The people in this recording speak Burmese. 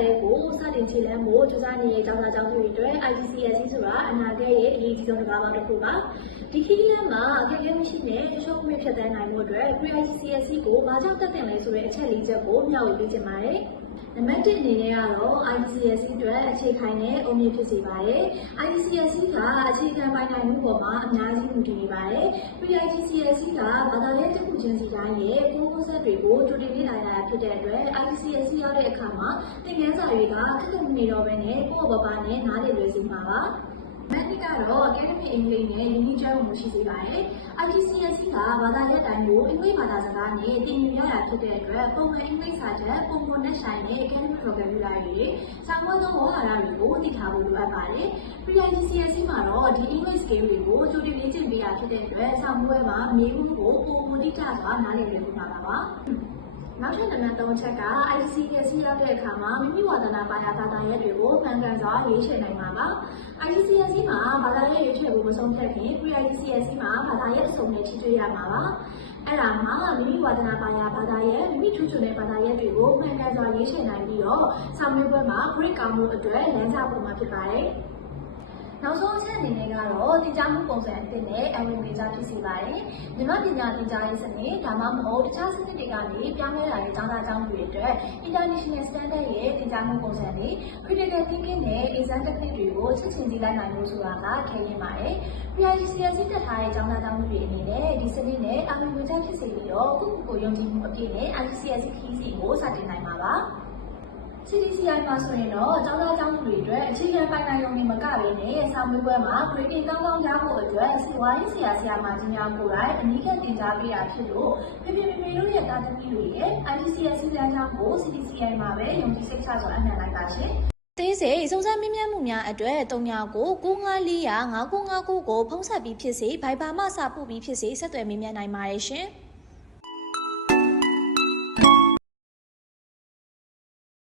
တဲ့ကိုစတင်ခြေလှမ်းဖို့ကြိုးစားနေတဲ့ကျောင်းသားကျောင်းသူတွေအတွက် IGCSE ဆိုတာအနာဂတ်ရဲ့အရေးကြီးဆုံးတစ်ပါးပေါင်းတစ်ခုပါဒီခီးလမ်းမှာအခက်အခဲမရှိနဲ့ရှုံးမဲ့ဖြတ်သန်းနိုင်မှုအတွက် Pre-IGCSE ကိုဘာကြောင့်တက်တင်လဲဆိုတဲ့အချက်လေးချက်ကိုမျှဝေပေးချင်ပါတယ်နံပါတ်1အနေနဲ့ကတော့ IGCSE အတွက်အခြေခံတဲ့အုံမြင့်ဖြစ်စေပါတယ် IGCSE ကအခြေခံပိုင်နိုင်မှုပေါ်မှာအများကြီးမူတည်နေပါတယ် Pre-IGCSE ကဘာသာရေးတစ်ခုချင်းစီတိုင်းရဲ့ကိုယ်ကိုယ်ဆက်တွေကိုကြိုတင်လေ့လာရတာဖြစ်တဲ့အတွက် IGCSE ရောက်တဲ့အခါမှာသင်ခန်းစာတွေကခက်ခဲမနေတော့ဘဲနဲ့ကိုယ့်ဘာသာနဲ့နားလည်လွယ်စေမှာပါမန်နီကတော့ Academic English နဲ့ Unique ကျွမ်းမှုရှိစေပါတယ်။ IGCSE ကဘာသာရပ်တိုင်းကိုအင်္ဂလိပ်ဘာသာစကားနဲ့သင်ယူရတာဖြစ်တဲ့အတွက်ပုံမှန်အင်္ဂလိပ်စာထက်ပုံမှန်နဲ့ဆိုင်တဲ့ Academic Vocabulary တွေစာမွေးသောဝါဟာရတွေကိုသိထားဖို့လိုအပ်ပါတယ်။ Pre-IGCSE မှာတော့ဒီ English skill တွေကိုကြိုတင်လေ့ကျင့်ပေးတာဖြစ်တဲ့အတွက်စာမွေးမှာမေးမှုကိုပုံမှန်တိကျစွာနားလည်လွယ်မှာပါ။နောက်ထပ်နံပါတ်3ချက်က IGCSE ရောက်တဲ့အခါမှာမိမိဝါသနာပါရာဘာသာရပ်တွေကိုမှန်ကန်စွာရွေးချယ်နိုင်မှာပါ။ IGCSE မှာဘာသာရပ်ရွေးချယ်ဖို့မဆုံးဖြတ်ခင် Pre-IGCSE မှာဘာသာရပ်အစုံနဲ့ထိတွေ့ရမှာပါ။အဲ့ဒါမှာမိမိဝါသနာပါရာဘာသာရပ်မိမိထူးချွန်တဲ့ဘာသာရပ်တွေကိုမှန်ကန်စွာရွေးချယ်နိုင်ပြီးတော့စာမေးပွဲမှာ grade ကောင်းမှုအတွက်လမ်းစာပုံမှာဖြစ်ပါတယ်။နောက်ဆုံးအချက်အနေနဲ့ကတော့သင်ကြားမှုပုံစံအသစ်နဲ့အဝင်ပေးကြားဖြစ်စေပါတယ်။မြန်မာပညာသင်ကြားရေးစနစ်ဒါမှမဟုတ်တခြားစနစ်တွေကနေပြောင်းလဲလာတဲ့ကျောင်းသားကျောင်းသူတွေအတွက် International Standard ရဲ့သင်ကြားမှုပုံစံတွေ Critical Thinking နဲ့ Exam Technique တွေကိုချက်ချင်းကြည့်လိုက်နိုင်လို့ဆိုတာကခဲယဉ်ပါတယ်။ Pre-IGCSE တက်ထားတဲ့ကျောင်းသားကျောင်းသူတွေအနေနဲ့ဒီစနစ်နဲ့အဝင်ပေးကြားဖြစ်စေပြီးတော့ကိုယုံကြည်မှုအပြည့်နဲ့ IGCSE ခီးစီကိုစတင်နိုင်မှာပါ။ CDCI မှာဆိုရင်တော့ကျောင်းသားကျောင်းသူတွေအတွက်အခြေခံပိုင်နိုင်ရုံနဲ့မကဘဲနဲ့စာမေးပွဲမှာ grade ကောင်းကောင်းရဖို့အတွက်ဝိုင်းဆရာမကြီးများကိုယ်တိုင်အနီးကပ်သင်ကြားပေးတာဖြစ်လို့ဖေတို့ရဲ့တာသမီတွေရဲ့ IGCSE လမ်းကြောင်းကို CDCI မှာပဲယုံကြည်စိတ်ချစွာအနှံလိုက်ပါရှင်။သေးစိတ်စုံစမ်းမြင်မှုများအတွက်39ကို9549 5999ကိုဖုန်းဆက်ပြီးဖြစ်စေ Viber မှစာပို့ပြီးဖြစ်စေဆက်သွယ်မေးမြန်းနိုင်ပါတယ်ရှင်။